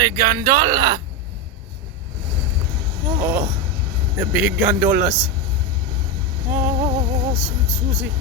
lovely gondola. Oh, the big gondolas. Oh, sweet Susie.